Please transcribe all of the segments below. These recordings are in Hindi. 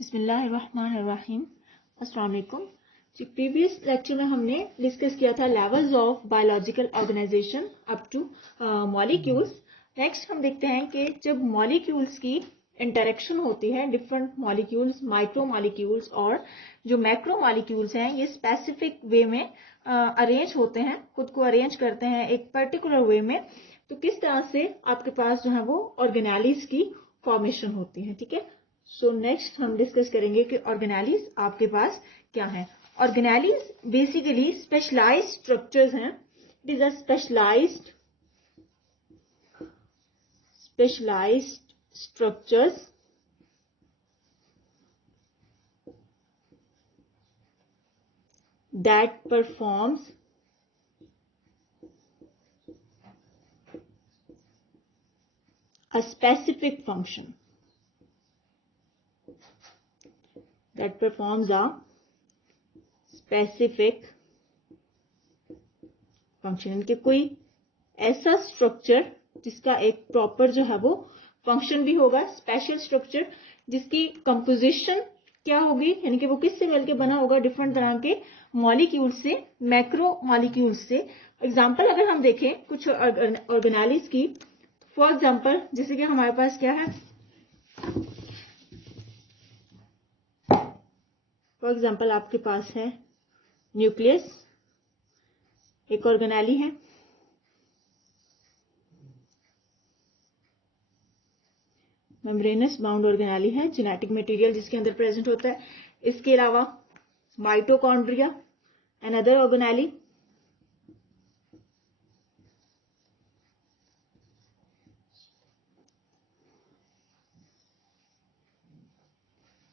बिस्मिल्लाहिर्रहमानिर्रहीम। अस्सलाम वालेकुम जी। प्रीवियस लेक्चर में हमने डिस्कस किया था levels of biological organization up to molecules. Next हम देखते हैं कि जब मॉलिक्यूल्स की इंटरेक्शन होती है, डिफरेंट मॉलिक्यूल्स, माइक्रो मॉलिक्यूल्स और जो मैक्रो मॉलिक्यूल्स हैं, ये स्पेसिफिक वे में अरेंज होते हैं, खुद को अरेंज करते हैं एक पर्टिकुलर वे में, तो किस तरह से आपके पास जो है वो ऑर्गेनेलिज की फॉर्मेशन होती है। ठीक है, सो नेक्स्ट हम डिस्कस करेंगे कि ऑर्गेनेलिज आपके पास क्या है। ऑर्गेनेलिज बेसिकली स्पेशलाइज्ड स्ट्रक्चर्स हैं। It is a specialized structures that performs a specific function, that performs a specific function। इनके कोई ऐसा स्ट्रक्चर जिसका एक प्रॉपर जो है वो फंक्शन भी होगा, स्पेशल स्ट्रक्चर जिसकी कंपोजिशन क्या होगी, यानी कि वो किससे मिलकर बना होगा, डिफरेंट तरह के मॉलिक्यूल से, मैक्रो मॉलिक्यूल से। एग्जांपल अगर हम देखें कुछ ऑर्गेनेलिज की, फॉर एग्जांपल जैसे कि हमारे पास क्या है, फॉर एग्जांपल आपके पास है न्यूक्लियस, एक ऑर्गेनेली है। मेम्ब्रेनस बाउंड ऑर्गेनेली है, जेनेटिक मटेरियल जिसके अंदर प्रेजेंट होता है। इसके अलावा माइटोकॉन्ड्रिया, अनदर ऑर्गेनेली।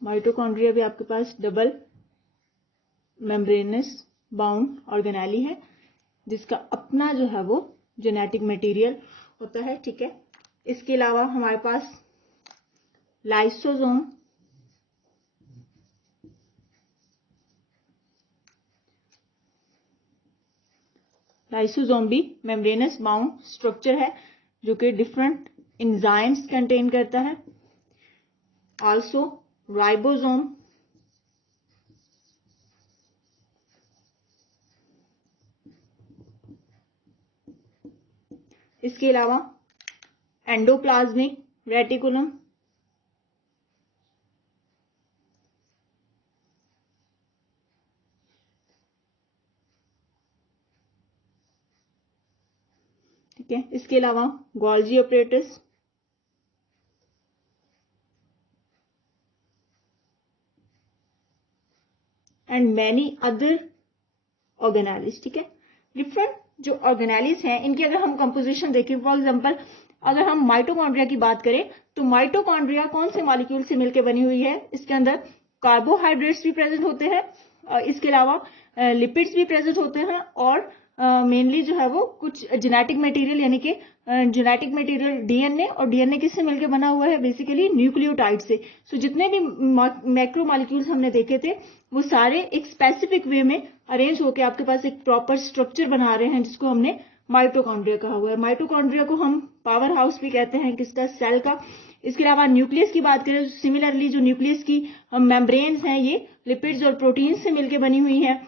माइटोकॉन्ड्रिया भी आपके पास डबल मेम्ब्रेनस बाउंड ऑर्गेनेली है, जिसका अपना जो है वो जेनेटिक मटेरियल होता है। ठीक है, इसके अलावा हमारे पास लाइसोसोम, लाइसोसोम भी मेम्ब्रेनस बाउंड स्ट्रक्चर है जो कि डिफरेंट एंजाइम्स कंटेन करता है। आल्सो राइबोसोम, इसके अलावा एंडोप्लाज्मिक रेटिकुलम, ठीक है, इसके अलावा Golgi apparatus, and many other organelles. ठीक है, डिफरेंट जो ऑर्गेनेलिज हैं, इनकी अगर हम कंपोजिशन देखें, फॉर एग्जांपल अगर हम माइटोकॉन्ड्रिया की बात करें, तो माइटोकॉन्ड्रिया कौन से मॉलिक्यूल से मिलकर बनी हुई है? इसके अंदर कार्बोहाइड्रेट्स भी प्रेजेंट होते हैं, इसके अलावा लिपिड्स भी प्रेजेंट होते हैं, और मेनली जो है वो कुछ जेनेटिक मटेरियल, यानी कि जेनेटिक मटेरियल डीएनए, और डीएनए किससे मिलकर बना हुआ है? बेसिकली न्यूक्लियोटाइड से। सो जितने भी मैक्रो मॉलिक्यूल्स हमने देखे थे, वो सारे एक स्पेसिफिक वे में अरेंज होकर आपके पास एक प्रॉपर स्ट्रक्चर बना रहे हैं, जिसको हमने माइटोकॉन्ड्रिया कहा हुआ है। माइटोकॉन्ड्रिया को हम पावर हाउस भी कहते हैं, किसका? सेल का। इसके अलावा न्यूक्लियस की बात करें, सिमिलरली जो न्यूक्लियस की मेम्ब्रेन्स हैं, ये लिपिड्स और प्रोटीन्स से मिलकर बनी हुई है।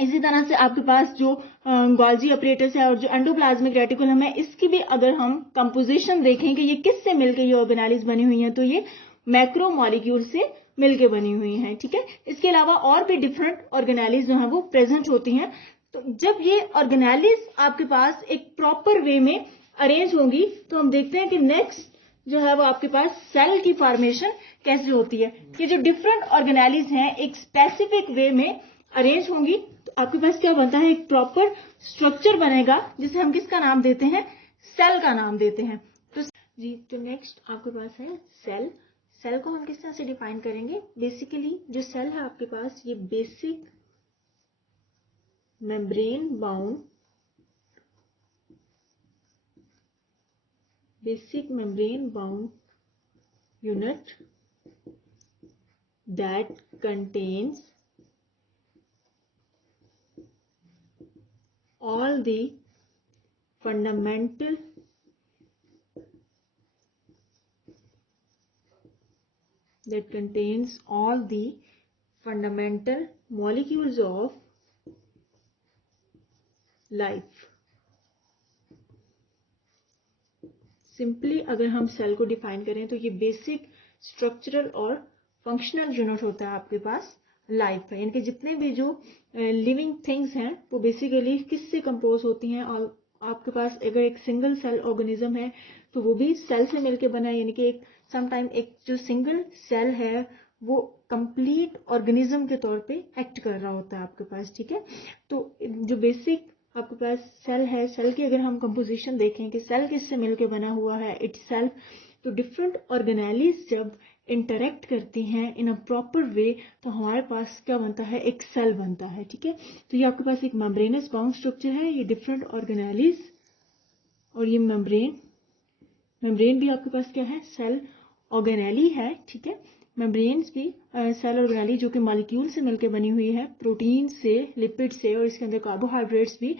इसी तरह से आपके पास जो गोल्जी ऑपरेटर्स है और जो एंडोप्लाज्मिक रेटिकुलम है, इसकी भी अगर हम कंपोजिशन देखें कि ये किससे मिलकर ये ऑर्गेनेलिज बनी हुई हैं, तो ये मैक्रो मॉलिक्यूल से मिलकर बनी हुई हैं। ठीक है, इसके अलावा और भी डिफरेंट ऑर्गेनेलिज जो है वो प्रेजेंट होती हैं। तो जब ये ऑर्गेनेलिज आपके पास एक प्रॉपर वे में अरेंज होंगी, तो हम देखते हैं कि नेक्स्ट जो है वो आपके पास सेल की फॉर्मेशन कैसे होती है। ये जो डिफरेंट ऑर्गेनेलिज हैं एक स्पेसिफिक वे में अरेंज होंगी, तो आपके पास क्या बनता है? एक प्रॉपर स्ट्रक्चर बनेगा, जिसे हम किसका नाम देते हैं? सेल का नाम देते हैं। तो जी, तो नेक्स्ट आपके पास है सेल। सेल को हम किस तरह से डिफाइन करेंगे? बेसिकली जो सेल है आपके पास, ये basic membrane bound unit that contains all the fundamental that contains all the fundamental molecules of life. Simply अगर हम सेल को डिफाइन करें तो ये बेसिक स्ट्रक्चरल और फंक्शनल यूनिट होता है आपके पास लाइफ का, यानी कि जितने भी जो लिविंग थिंग्स हैं वो बेसिकली किससे कंपोज होती हैं। और आपके पास अगर एक सिंगल सेल ऑर्गेनिज्म है तो वो भी सेल से मिलकर बना है, यानी कि एक समटाइम एक जो सिंगल सेल है वो कंप्लीट ऑर्गेनिज्म के तौर पे एक्ट कर रहा होता है आपके पास, ठीक है। तो जो बेसिक आपके पास सेल है, सेल की अगर हम कंपोजिशन देखें कि सेल किससे मिलकर बना हुआ है इटसेल्फ, तो डिफरेंट ऑर्गेनेलिज जब इंटरेक्ट करती हैं इन अ प्रॉपर वे तो हमारे पास क्या बनता है, एक सेल बनता है, ठीक है। तो ये आपके पास एक मेम्ब्रेनस बाउंड स्ट्रक्चर है, ये डिफरेंट ऑर्गेनेलिज, और ये मेम्ब्रेन भी आपके पास क्या है, सेल ऑर्गेनेली है, ठीक है। मेम्ब्रेन्स भी सेल ऑर्गेनेली जो कि मॉलिक्यूल से मिलकर बनी हुई है, प्रोटीन से, लिपिड से, और इसके अंदर कार्बोहाइड्रेट्स भी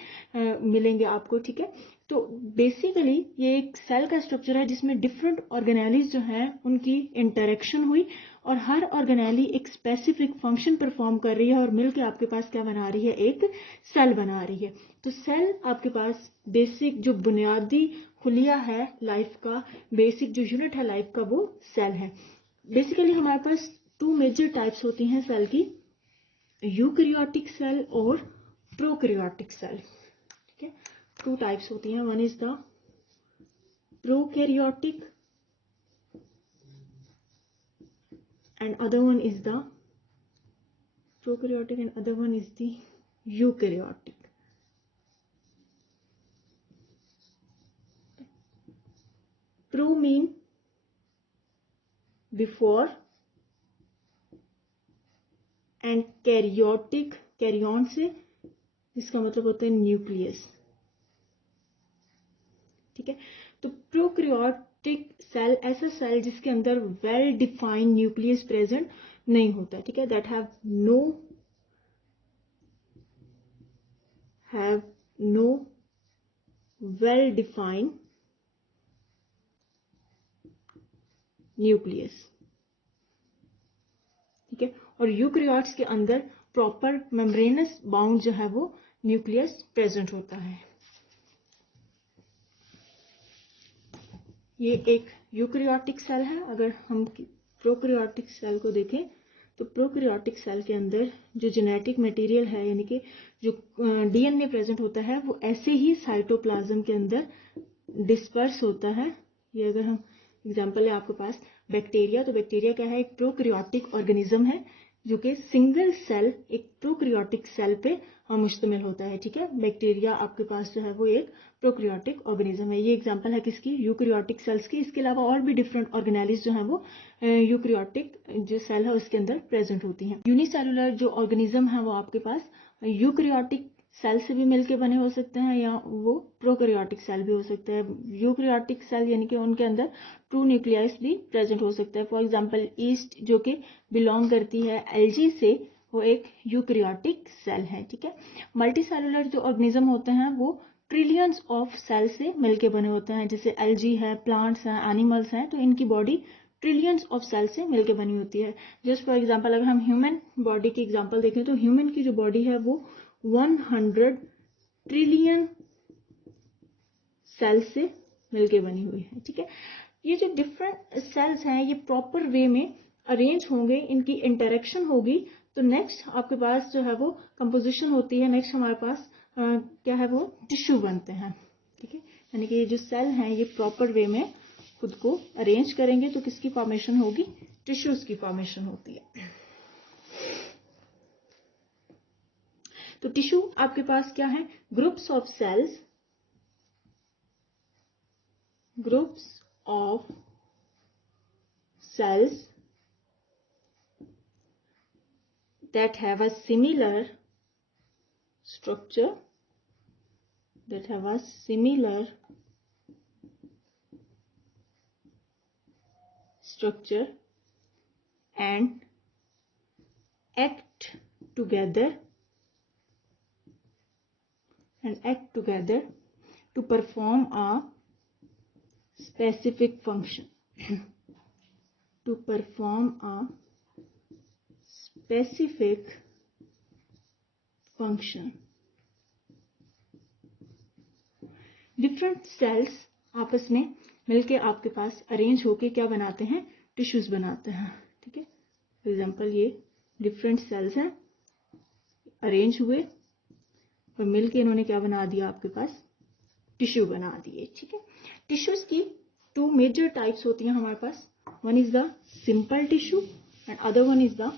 मिलेंगे आपको, ठीक है। तो बेसिकली ये एक सेल का स्ट्रक्चर है जिसमें डिफरेंट ऑर्गेनेलीज जो हैं उनकी इंटरेक्शन हुई और हर ऑर्गेनेली एक स्पेसिफिक फंक्शन परफॉर्म कर रही है और मिलकर आपके पास क्या बना रही है, एक सेल बना रही है। तो सेल आपके पास बेसिक जो बुनियादी खुलिया है लाइफ का, बेसिक जो यूनिट है लाइफ का, वो सेल है। बेसिकली हमारे पास टू मेजर टाइप्स होती हैं सेल की, यूकैरियोटिक सेल और प्रोकैरियोटिक सेल, ठीक है। टू टाइप्स होती हैं, one is the prokaryotic and other one is the prokaryotic and other one is the eukaryotic. Pro mean before and karyotic, karyon से इसका मतलब होता है न्यूक्लियस, ठीक है। तो प्रोकैरियोटिक सेल ऐसा सेल जिसके अंदर वेल डिफाइंड न्यूक्लियस प्रेजेंट नहीं होता, ठीक है, that have no well defined nucleus, ठीक है। और यूकैरियोट्स के अंदर प्रॉपर मेम्ब्रेनस बाउंड जो है वो न्यूक्लियस प्रेजेंट होता है। ये एक यूकैरियोटिक सेल है। अगर हम प्रोकैरियोटिक सेल को देखें तो प्रोकैरियोटिक सेल के अंदर जो जेनेटिक मटेरियल है, यानी कि जो डीएनए प्रेजेंट होता है, वो ऐसे ही साइटोप्लाज्म के अंदर डिस्पर्स होता है। ये अगर हम एग्जांपल है आपके पास बैक्टीरिया, तो बैक्टीरिया क्या है, एक प्रोकैरियोटिक ऑर्गेनिज्म है जो कि सिंगल सेल एक प्रोकैरियोटिक सेल पे मुश्तमिल होता है, ठीक है। बैक्टीरिया आपके पास जो है वो एक प्रोकैरियोटिक ऑर्गेनिज्म है। ये एग्जांपल है किसकी, यूकैरियोटिक सेल्स की। इसके अलावा और भी डिफरेंट ऑर्गेनेलिज जो है वो यूकैरियोटिक जो सेल है उसके अंदर प्रेजेंट होती हैं। यूनिसेलुलर जो ऑर्गेनिज्म है वो आपके पास यूकैरियोटिक सेल से भी मिलके बने हो सकते हैं या वो प्रोकैरियोटिक सेल भी हो सकते हैं। यूकैरियोटिक सेल यानी कि उनके अंदर ट्रू न्यूक्लियस भी प्रेजेंट हो सकता है। फॉर एग्जांपल ईस्ट जो कि बिलोंग करती है एल्गी से, वो एक यूकैरियोटिक सेल है, ठीक है। मल्टीसेलुलर जो ऑर्गेनिज्म होते हैं वो ट्रिलियंस ऑफ सेल से मिलके बने होते हैं, जैसे एल्गी है, प्लांट्स हैं, एनिमल्स हैं, तो इनकी बॉडी ट्रिलियंस ऑफ सेल से मिलके बनी होती है। जस्ट फॉर एग्जांपल अगर हम ह्यूमन बॉडी की एग्जांपल देखें तो ह्यूमन की जो बॉडी है वो 100 ट्रिलियन सेल से मिलके बनी हुई है, ठीक है। ये जो डिफरेंट सेल्स हैं ये प्रॉपर वे में अरेंज होंगे, इनकी इंटरेक्शन होगी, तो नेक्स्ट आपके पास जो है वो कंपोजिशन होती है। नेक्स्ट हमारे पास क्या है, वो टिश्यू बनते हैं, ठीक है। यानी कि ये जो सेल हैं ये प्रॉपर वे में खुद को अरेंज करेंगे तो किसकी फॉर्मेशन होगी, टिश्यूज की फॉर्मेशन होती है। तो टिश्यू आपके पास क्या है, groups of cells, groups of cells that have a similar structure, and act together to perform a specific function. to perform a specific function. Different cells आपस में मिलके आपके पास अरेंज होके क्या बनाते हैं, टिश्यूज बनाते हैं. ठीक है, फॉर एग्जाम्पल ये डिफरेंट सेल्स हैं, अरेंज हुए और मिलके इन्होंने क्या बना दिया, आपके पास टिश्यू बना दिए. ठीक है, टिश्यूज की टू मेजर टाइप्स होती हैं हमारे पास. One is the simple tissue and other one is the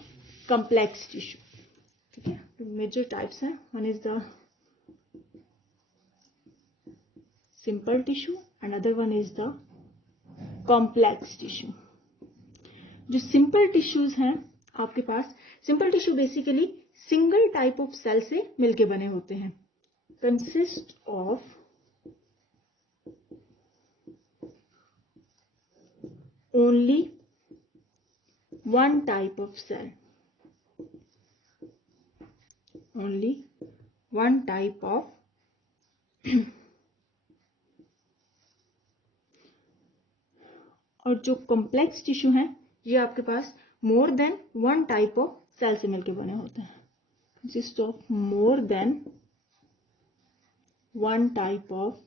complex tissue. ठीक है, टू मेजर टाइप्स हैं. One is the simple tissue and other one is the complex tissue. जो simple tissues हैं आपके पास, simple tissue basically single type of cell से मिलके बने होते हैं. consist of only one type of cell. only one type of और जो कॉम्प्लेक्स टिश्यू हैं ये आपके पास more than one type of cell से मिलकर बने होते हैं. Consist of more than one type of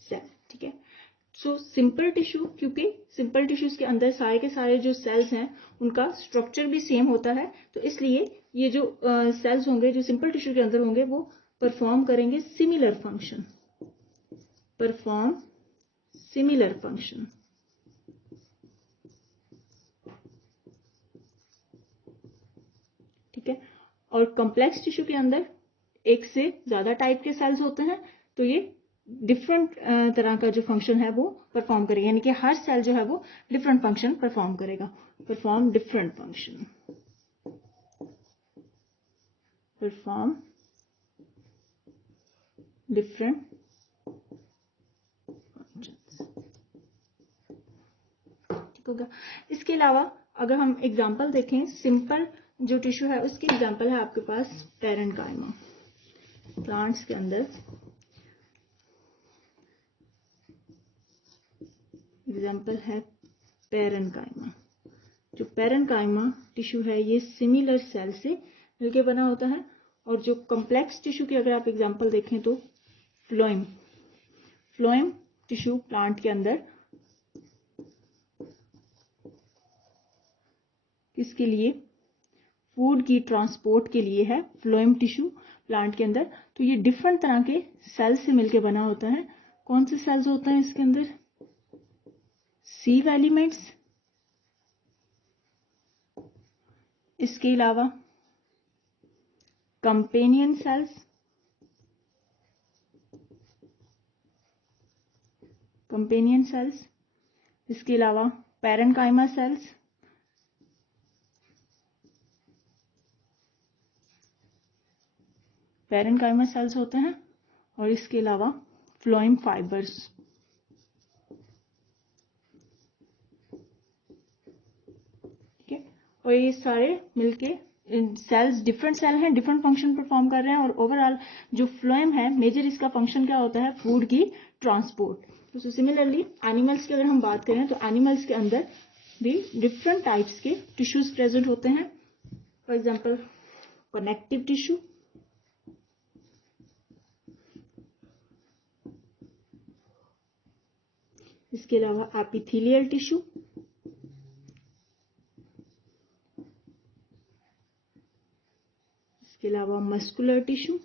cell. ठीक है, सो सिंपल टिश्यू, क्योंकि सिंपल टिश्यूज के अंदर सारे के सारे जो सेल्स हैं उनका स्ट्रक्चर भी सेम होता है, तो इसलिए ये जो सेल्स होंगे जो सिंपल टिश्यू के अंदर होंगे वो परफॉर्म करेंगे similar function. Perform similar function. ठीक है, और कॉम्प्लेक्स टिश्यू के अंदर एक से ज्यादा टाइप के सेल्स होते हैं, तो ये डिफरेंट तरह का जो फंक्शन है वो परफॉर्म करेगा, यानी कि हर सेल जो है वो डिफरेंट फंक्शन परफॉर्म करेगा. Perform different function. Perform different functions. ठीक होगा. इसके अलावा अगर हम एग्जांपल देखें, सिंपल जो टिश्यू है उसकी एग्जांपल है आपके पास पैरेन्काइमा. प्लांट्स के अंदर एग्जांपल है पैरेन्काइमा. जो पैरेन्काइमा टिश्यू है ये सिमिलर सेल से मिलके बना होता है. और जो कॉम्प्लेक्स टिश्यू की अगर आप एग्जांपल देखें तो फ्लोएम. फ्लोएम टिश्यू प्लांट के अंदर किसके लिए, फूड की ट्रांसपोर्ट के लिए है फ्लोएम टिश्यू प्लांट के अंदर. तो ये डिफरेंट तरह के सेल्स से मिलके बना होता है. कौन से सेल्स होते हैं इसके अंदर, सीव एलिमेंट्स, इसके अलावा कंपेनियन सेल्स, कंपेनियन सेल्स, इसके अलावा पैरेन्काइमा सेल्स, पैरेन्काइमा सेल्स होते हैं, और इसके अलावा फ्लोएम फाइबर्स. ठीक है, और ये सारे मिलके सेल्स डिफरेंट सेल हैं, डिफरेंट फंक्शन परफॉर्म कर रहे हैं. और ओवरऑल जो फ्लोएम है मेजर इसका फंक्शन क्या होता है, फूड की ट्रांसपोर्ट. तो सिमिलरली एनिमल्स की अगर हम बात करें तो एनिमल्स के अंदर भी डिफरेंट टाइप्स के टिश्यूज प्रेजेंट होते हैं. फॉर एग्जांपल कनेक्टिव टिश्यू, इसके अलावा एपिथेलियल टिश्यू, इसके अलावा मस्कुलर टिश्यू,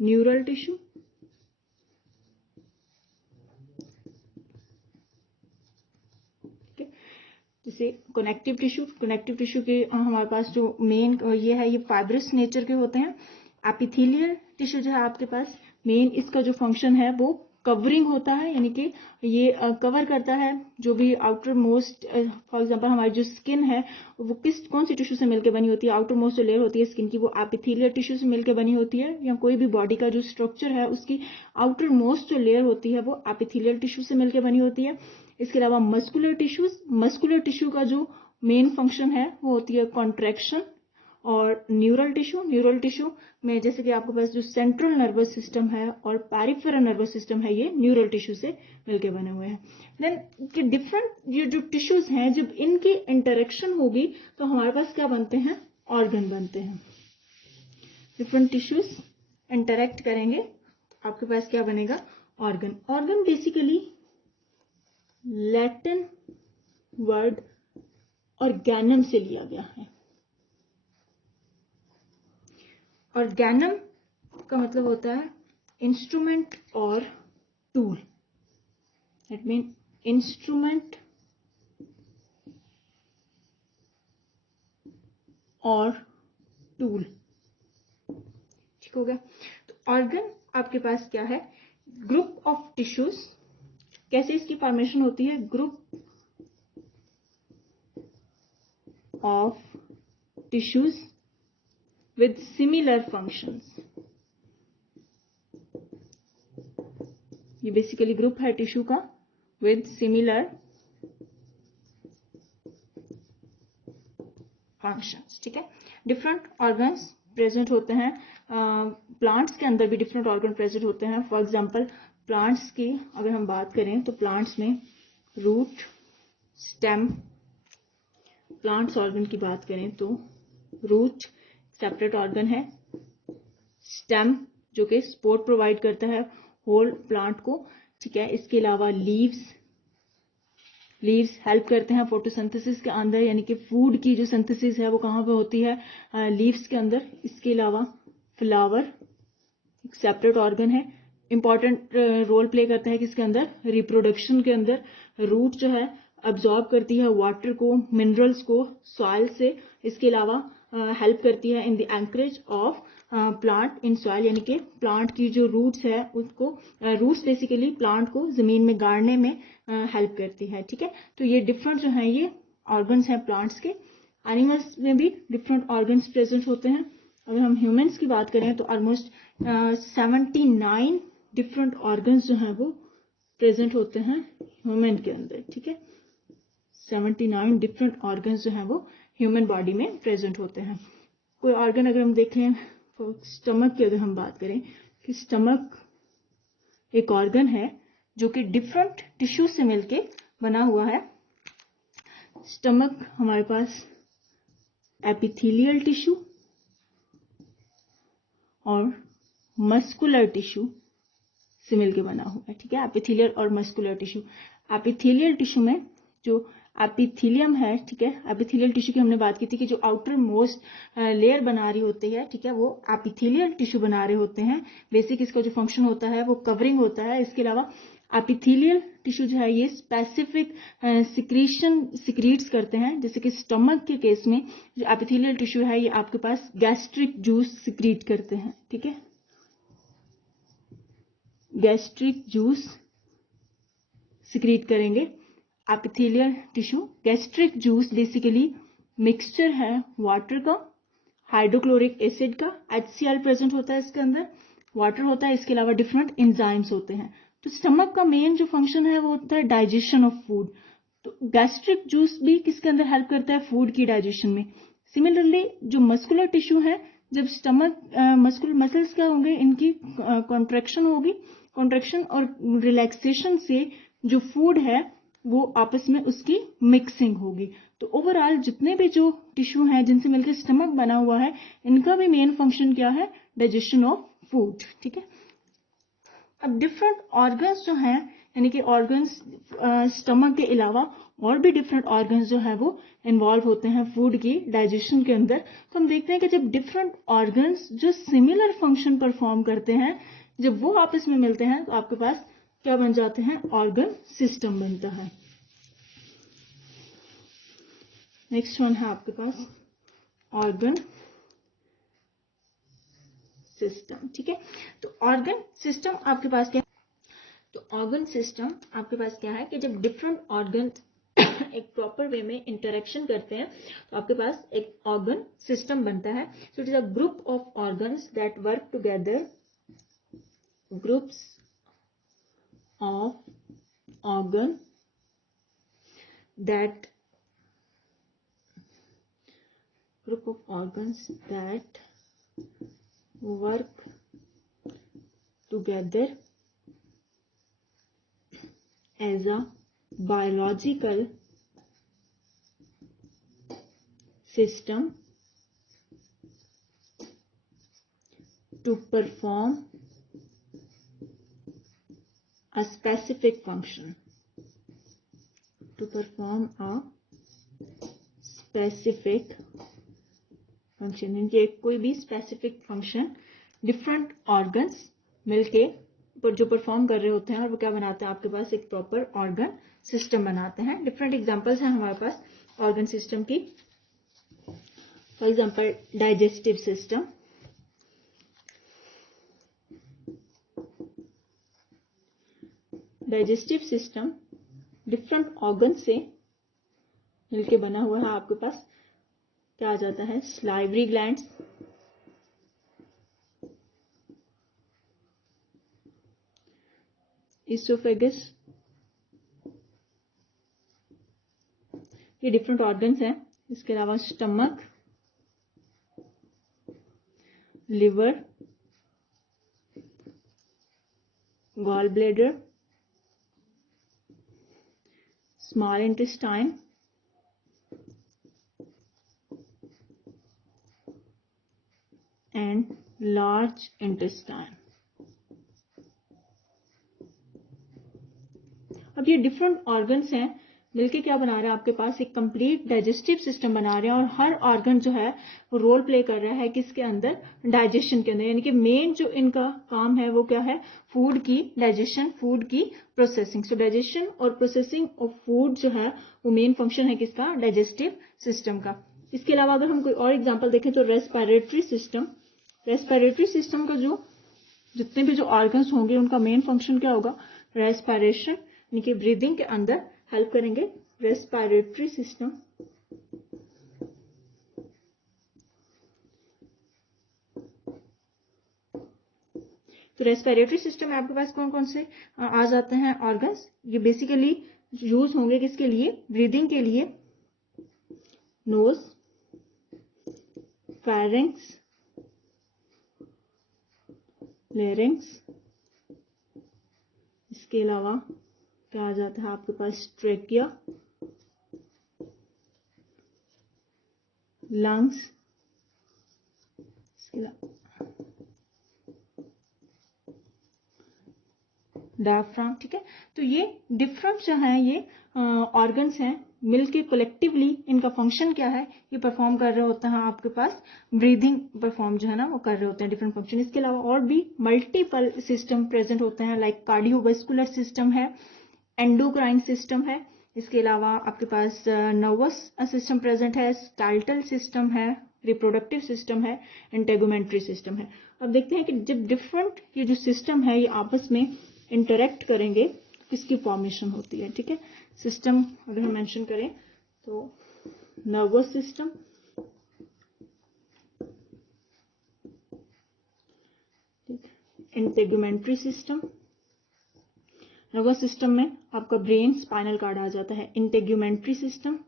न्यूरल टिश्यू, जैसे कनेक्टिव टिश्यू. कनेक्टिव टिश्यू के हमारे पास जो मेन ये है, ये फाइब्रस नेचर के होते हैं. एपिथेलियल टिश्यू जो है आपके पास मेन इसका जो फंक्शन है वो कवरिंग होता है, यानी कि ये कवर करता है जो भी आउटर मोस्ट, फॉर एग्जांपल हमारी जो स्किन है वो कौन सी टिश्यू से मिलकर बनी होती है, आउटर मोस्ट जो लेयर होती है स्किन की वो एपिथेलियल टिश्यू से मिलकर बनी होती है. या कोई भी बॉडी का जो स्ट्रक्चर है उसकी आउटर मोस्ट जो लेयर होती है वो एपिथेलियल टिश्यू से मिलकर बनी होती है. इसके अलावा मस्कुलर टिश्यूज, मस्कुलर टिश्यू का जो मेन फंक्शन है वो होती है कॉन्ट्रैक्शन और न्यूरल टिश्यू में जैसे कि आपके पास जो सेंट्रल नर्वस सिस्टम है और पेरिफेरल नर्वस सिस्टम है, ये न्यूरल टिश्यू से मिलके बने हुए हैं। देन कि डिफरेंट ये जो टिश्यूज हैं, जब इनकी इंटरेक्शन होगी तो हमारे पास क्या बनते हैं, ऑर्गन बनते हैं। डिफरेंट टिश्यूज इंटरेक्ट करेंगे, आपके पास क्या बनेगा, organ. Organ basically Latin word organum से लिया गया है। ऑर्गेनम का मतलब होता है इंस्ट्रूमेंट और टूल। दैट मीन इंस्ट्रूमेंट और टूल, ठीक हो गया। तो ऑर्गन आपके पास क्या है, ग्रुप ऑफ टिश्यूज। कैसे इसकी फॉर्मेशन होती है, group of tissues with similar functions. ये बेसिकली ग्रुप है टिश्यू का विद सिमिलर फंक्शंस, ठीक है। डिफरेंट ऑर्गन्स प्रेजेंट होते हैं, प्लांट्स के अंदर भी डिफरेंट ऑर्गन प्रेजेंट होते हैं। फॉर एग्जांपल प्लांट्स की अगर हम बात करें तो प्लांट्स में रूट, स्टेम, प्लांट्स ऑर्गन की बात करें तो रूट सेपरेट ऑर्गन है, स्टेम जो कि सपोर्ट प्रोवाइड करता है होल प्लांट को, ठीक है। इसके अलावा लीव्स हेल्प करते हैं फोटोसिंथेसिस के अंदर, यानी कि फूड की जो सिंथेसिस है वो कहाँ पे होती है, लीव्स के अंदर। इसके अलावा फ्लावर एक सेपरेट ऑर्गन है, इंपॉर्टेंट रोल प्ले करता है किसके अंदर, रिप्रोडक्शन के अंदर। रूट जो है अब्सॉर्ब करती है वाटर को, मिनरल्स को सॉइल से। इसके अलावा हेल्प करती है in the anchorage of plant in soil, यानी कि प्लांट की जो रूट्स है उसको, रूट्स बेसिकली प्लांट को जमीन में गाड़ने में हेल्प करती है, ठीक है। तो ये डिफरेंट जो है ये ऑर्गन्स हैं प्लांट्स के। एनिमल्स में भी डिफरेंट ऑर्गन्स प्रेजेंट होते हैं। अगर हम ह्यूमंस की बात करें तो ऑलमोस्ट 79 डिफरेंट ऑर्गन्स जो हैं वो प्रेजेंट होते हैं ह्यूमन के अंदर, ठीक है। 79 डिफरेंट ऑर्गन्स जो हैं वो ह्यूमन बॉडी में प्रेजेंट होते हैं। कोई ऑर्गन अगर हम देखें तो स्टमक की अगर हम बात करें कि स्टमक एक ऑर्गन है जो कि डिफरेंट टिश्यू से मिलके बना हुआ है। स्टमक हमारे पास एपिथेलियल टिश्यू और मस्कुलर टिश्यू से मिलके बना हुआ है, ठीक है। एपिथेलियल और मस्कुलर टिश्यू। एपिथेलियल टिश्यू में जो एपिथेलियम है, ठीक है, एपिथेलियल टिश्यू की हमने बात की थी कि जो आउटर मोस्ट लेयर बना रही होती है, ठीक है, वो एपिथेलियल टिश्यू बना रहे होते हैं। बेसिक इसका जो फंक्शन होता है वो कवरिंग होता है। इसके अलावा एपिथेलियल टिश्यू जो है ये स्पेसिफिक सिक्रीट्स करते हैं, जैसे कि स्टमक के केस में जो एपिथेलियल टिश्यू है ये आपके पास गैस्ट्रिक जूस सिक्रीट करते हैं, ठीक है। गैस्ट्रिक जूस सिक्रीट करेंगे epithelial tissue. Gastric juice basically mixture है वाटर का, हाइड्रोक्लोरिक एसिड का, HCl प्रेजेंट होता है इसके अंदर, वाटर होता है, इसके अलावा डिफरेंट एंजाइम्स होते हैं। तो स्टमक का मेन जो फंक्शन है वो होता है डाइजेशन ऑफ फूड। तो गैस्ट्रिक जूस भी किसके अंदर हेल्प करता है, फूड की डाइजेशन में। सिमिलरली जो मस्कुलर टिश्यू है, जब स्टमक मसल्स क्या होंगे, इनकी कॉन्ट्रैक्शन होगी, कॉन्ट्रैक्शन और रिलैक्सेशन से जो फूड है वो आपस में उसकी मिक्सिंग होगी। तो ओवरऑल जितने भी जो टिश्यू हैं जिनसे मिलकर स्टमक बना हुआ है, इनका भी मेन फंक्शन क्या है, डाइजेशन ऑफ फूड, ठीक है। अब डिफरेंट ऑर्गन्स जो हैं, यानी कि ऑर्गन्स स्टमक के अलावा और भी डिफरेंट ऑर्गन्स जो है वो इन्वॉल्व होते हैं फूड की डाइजेशन के अंदर। तो हम देखते हैं कि जब डिफरेंट ऑर्गन्स जो सिमिलर फंक्शन परफॉर्म करते हैं, जब वो आपस में मिलते हैं तो आपके पास क्या बन जाते हैं, ऑर्गन सिस्टम बनता है। नेक्स्ट वन है आपके पास ऑर्गन सिस्टम, ठीक है। तो ऑर्गन सिस्टम आपके पास क्या, तो ऑर्गन सिस्टम आपके पास क्या है कि जब डिफरेंट ऑर्गन एक प्रॉपर वे में इंटरेक्शन करते हैं तो आपके पास एक ऑर्गन सिस्टम बनता है। So it is a group of organs that work together, groups of organ that group of organs that work together as a biological system to perform a specific function. To perform a specific function, ये कोई भी specific function different organs मिलके जो परफॉर्म कर रहे होते हैं और वो क्या बनाते हैं, आपके पास एक प्रॉपर ऑर्गन सिस्टम बनाते हैं. डिफरेंट एग्जांपल्स हैं हमारे पास ऑर्गन सिस्टम की. For example digestive system. Digestive system different organ से मिलके बना हुआ है. आपके पास क्या आ जाता है, स्लाइवरी ग्लैंड्स, इसोफेगस, ये डिफरेंट ऑर्गन्स हैं. इसके अलावा stomach, liver, gall bladder, small intestine, and large intestine. अब ये डिफरेंट ऑर्गन्स हैं मिलके क्या बना रहे हैं, आपके पास एक कंप्लीट डाइजेस्टिव सिस्टम बना रहे हैं. और हर ऑर्गन जो है वो रोल प्ले कर रहा है किसके अंदर, डाइजेशन के अंदर. यानी कि मेन जो इनका काम है वो क्या है, फूड की डाइजेशन, फूड की प्रोसेसिंग. सो डाइजेशन और प्रोसेसिंग ऑफ फूड जो है वो मेन फंक्शन है किसका, डाइजेस्टिव सिस्टम का. इसके अलावा अगर हम कोई और एग्जाम्पल देखें तो रेस्पिरेटरी सिस्टम. रेस्पिरेटरी सिस्टम का जो जितने भी जो ऑर्गन्स होंगे उनका मेन फंक्शन क्या होगा, रेस्पिरेशन, यानी कि ब्रीदिंग के अंदर हेल्प करेंगे. रेस्पिरेटरी सिस्टम तो रेस्पिरेटरी सिस्टम में आपके पास कौन कौन से आ जाते हैं ऑर्गन्स. ये बेसिकली यूज होंगे किसके लिए, ब्रीदिंग के लिए. Nose, pharynx, larynx. इसके अलावा क्या आ जाता है आपके पास, ट्रेकिया, लंग्स, डायफ्राम. ठीक है, तो ये डिफरेंट जो है ये ऑर्गन्स हैं मिलके कलेक्टिवली इनका फंक्शन क्या है, ये परफॉर्म कर रहे होते हैं. आपके पास ब्रीदिंग परफॉर्म जो है ना वो कर रहे होते हैं डिफरेंट फंक्शन. इसके अलावा और भी मल्टीपल सिस्टम प्रेजेंट होते हैं, लाइक कार्डियोवास्कुलर सिस्टम है, एंडोक्राइन सिस्टम है. इसके अलावा आपके पास नर्वस सिस्टम प्रेजेंट है, स्केलेटल सिस्टम है, रिप्रोडक्टिव सिस्टम है, इंटेगुमेंट्री सिस्टम है. अब देखते हैं कि जब डिफरेंट ये जो सिस्टम है ये आपस में इंटरेक्ट करेंगे किसकी फॉर्मेशन होती है. ठीक है, सिस्टम अगर हम मेंशन करें तो nervous system, integumentary system. Nervous system में आपका ब्रेन, स्पाइनल कार्ड आ जाता है. इंटेगुमेंट्री सिस्टम,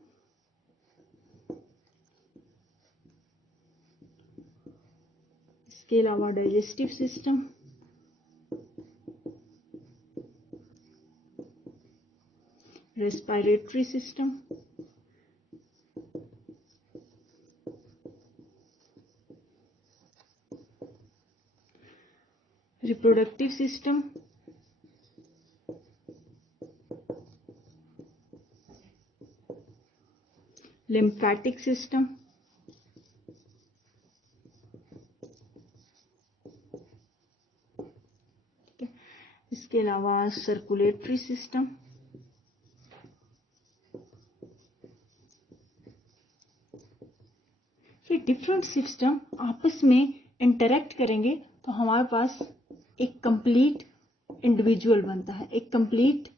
इसके अलावा digestive system, respiratory system, reproductive system, lymphatic system, ठीक है. इसके अलावा सर्कुलेटरी सिस्टम, ये डिफरेंट सिस्टम आपस में इंटरेक्ट करेंगे तो हमारे पास एक कंप्लीट इंडिविजुअल बनता है, एक कंप्लीट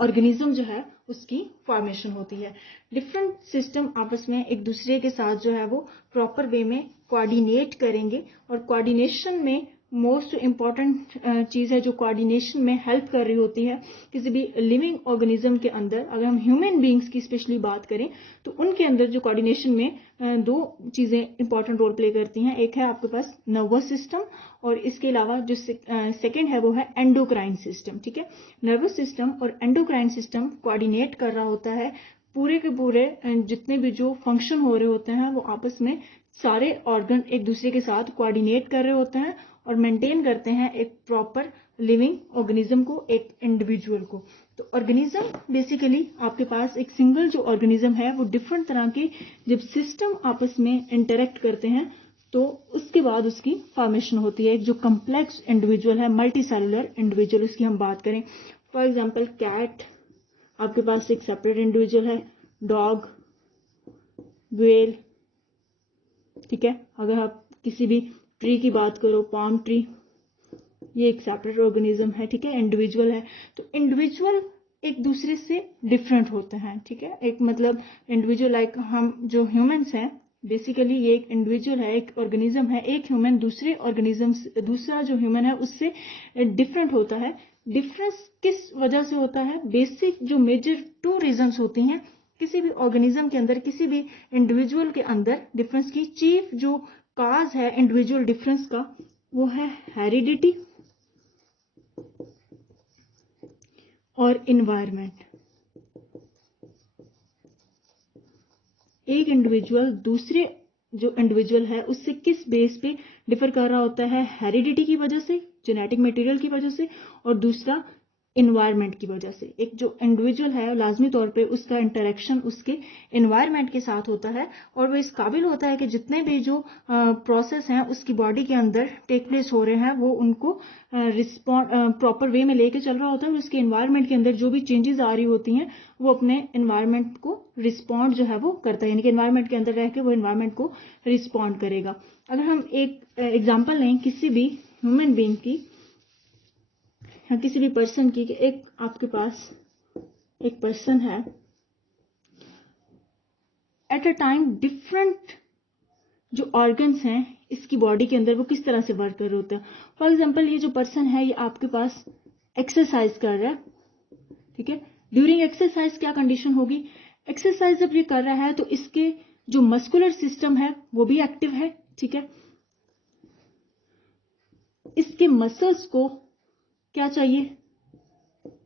ऑर्गेनिज्म जो है उसकी फॉर्मेशन होती है. डिफरेंट सिस्टम आपस में एक दूसरे के साथ जो है वो प्रॉपर वे में कोऑर्डिनेट करेंगे और कोऑर्डिनेशन में मोस्ट इम्पॉर्टेंट चीज़ है जो कोऑर्डिनेशन में हेल्प कर रही होती है किसी भी लिविंग ऑर्गेनिज्म के अंदर। अगर हम ह्यूमन बींग्स की स्पेशली बात करें तो उनके अंदर जो कोऑर्डिनेशन में दो चीज़ें इंपॉर्टेंट रोल प्ले करती हैं। एक है आपके पास नर्वस सिस्टम और इसके अलावा जो सेकेंड है वो है एंडोक्राइन सिस्टम। ठीक है, नर्वस सिस्टम और एंडोक्राइन सिस्टम कोऑर्डिनेट कर रहा होता है पूरे के पूरे जितने भी जो फंक्शन हो रहे होते हैं वो आपस में सारे ऑर्गन एक दूसरे के साथ कोऑर्डिनेट कर रहे होते हैं और मेंटेन करते हैं एक प्रॉपर लिविंग ऑर्गेनिज्म को, एक इंडिविजुअल को। तो ऑर्गेनिज्म बेसिकली आपके पास एक सिंगल जो ऑर्गेनिज्म है वो डिफरेंट तरह के जब सिस्टम आपस में इंटरेक्ट करते हैं तो उसके बाद उसकी फॉर्मेशन होती है एक जो कम्प्लेक्स इंडिविजुअल है, मल्टी सेलुलर इंडिविजुअल, उसकी हम बात करें। फॉर एग्जाम्पल कैट आपके पास एक सेपरेट इंडिविजुअल है, डॉग, व्हेल। ठीक है, अगर आप किसी भी ट्री की बात करो, पाम ट्री, ये एक सेपरेट ऑर्गेनिज्म है। ठीक है, इंडिविजुअल है। तो इंडिविजुअल एक दूसरे से डिफरेंट होते हैं। ठीक है, एक मतलब इंडिविजुअल लाइक हम जो ह्यूमंस हैं बेसिकली ये एक इंडिविजुअल है, एक ऑर्गेनिज्म है। एक ह्यूमन दूसरे ऑर्गेनिज्म, दूसरा जो ह्यूमन है उससे डिफरेंट होता है। डिफरेंस किस वजह से होता है? बेसिक जो मेजर 2 रीजंस होती हैं किसी भी ऑर्गेनिज्म के अंदर, किसी भी इंडिविजुअल के अंदर डिफरेंस की चीफ जो काज है इंडिविजुअल डिफरेंस का वो है हेरिडिटी और इन्वायरमेंट। एक इंडिविजुअल दूसरे जो इंडिविजुअल है उससे किस बेस पे डिफर कर रहा होता है? हेरिडिटी की वजह से, जेनेटिक मटेरियल की वजह से, और दूसरा इन्वायरमेंट की वजह से। एक जो इंडिविजुअल है लाजमी तौर पे उसका इंटरेक्शन उसके इन्वायरमेंट के साथ होता है और वो इस काबिल होता है कि जितने भी जो प्रोसेस हैं उसकी बॉडी के अंदर टेक प्लेस हो रहे हैं वो उनको प्रॉपर वे में लेके चल रहा होता है और उसके इन्वायरमेंट के अंदर जो भी चेंजेस आ रही होती हैं वो अपने इन्वायरमेंट को रिस्पॉन्ड जो है वो करता है, यानी कि इन्वायरमेंट के अंदर रह के वो इन्वायरमेंट को रिस्पॉन्ड करेगा। अगर हम एक एग्जाम्पल लें किसी भी ह्यूमन बीइंग की या किसी भी पर्सन की, कि एक आपके पास एक पर्सन है, एट अ टाइम डिफरेंट जो ऑर्गन्स हैं इसकी बॉडी के अंदर वो किस तरह से वर्क कर रहे होते हैं। फॉर एग्जाम्पल ये जो पर्सन है ये आपके पास एक्सरसाइज कर रहा है। ठीक है, ड्यूरिंग एक्सरसाइज क्या कंडीशन होगी? एक्सरसाइज जब ये कर रहा है तो इसके जो मस्कुलर सिस्टम है वो भी एक्टिव है। ठीक है, इसके मसल्स को क्या चाहिए?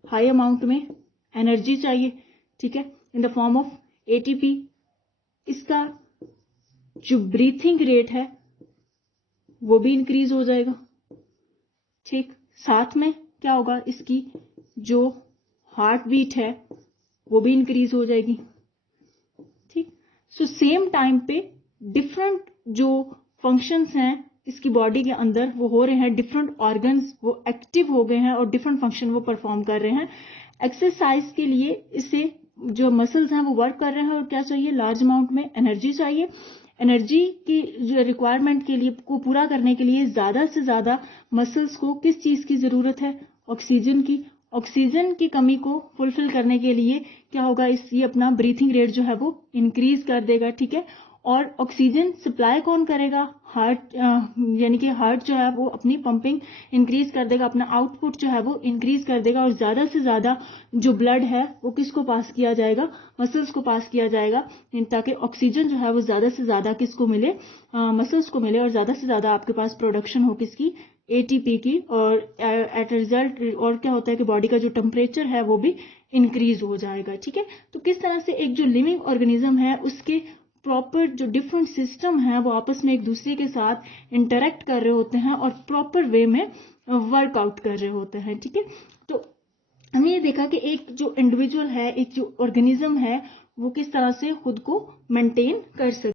हाई अमाउंट में एनर्जी चाहिए। ठीक है, in the form of ATP. इसका जो ब्रीथिंग रेट है वो भी इंक्रीज हो जाएगा। ठीक, साथ में क्या होगा? इसकी जो हार्ट बीट है वो भी इंक्रीज हो जाएगी। ठीक, सो सेम टाइम पे डिफरेंट जो फंक्शंस हैं इसकी बॉडी के अंदर वो हो रहे हैं, डिफरेंट ऑर्गन्स वो एक्टिव हो गए हैं और डिफरेंट फंक्शन वो परफॉर्म कर रहे हैं। एक्सरसाइज के लिए इससे जो मसल्स हैं वो वर्क कर रहे हैं और क्या चाहिए? लार्ज अमाउंट में एनर्जी चाहिए। एनर्जी की जो रिक्वायरमेंट के लिए को पूरा करने के लिए ज्यादा से ज्यादा मसल्स को किस चीज की जरूरत है? ऑक्सीजन की। ऑक्सीजन की कमी को फुलफिल करने के लिए क्या होगा? ये अपना ब्रीथिंग रेट जो है वो इंक्रीज कर देगा। ठीक है, और ऑक्सीजन सप्लाई कौन करेगा? हार्ट, यानी कि हार्ट जो है वो अपनी पंपिंग इंक्रीज कर देगा, अपना आउटपुट जो है वो इंक्रीज कर देगा और ज्यादा से ज्यादा जो ब्लड है वो किसको पास किया जाएगा? मसल्स को पास किया जाएगा, ताकि ऑक्सीजन जो है वो ज्यादा से ज्यादा किसको मिले? मसल्स को मिले और ज्यादा से ज्यादा आपके पास प्रोडक्शन हो किसकी? एटीपी की। और एट रिजल्ट और क्या होता है कि बॉडी का जो टेम्परेचर है वो भी इंक्रीज हो जाएगा। ठीक है, तो किस तरह से एक जो लिविंग ऑर्गेनिज्म है उसके प्रॉपर जो डिफरेंट सिस्टम है वो आपस में एक दूसरे के साथ इंटरेक्ट कर रहे होते हैं और प्रॉपर वे में वर्कआउट कर रहे होते हैं। ठीक है, तो हमने ये देखा कि एक जो इंडिविजुअल है, एक जो ऑर्गेनिज्म है वो किस तरह से खुद को मेंटेन कर सकता है।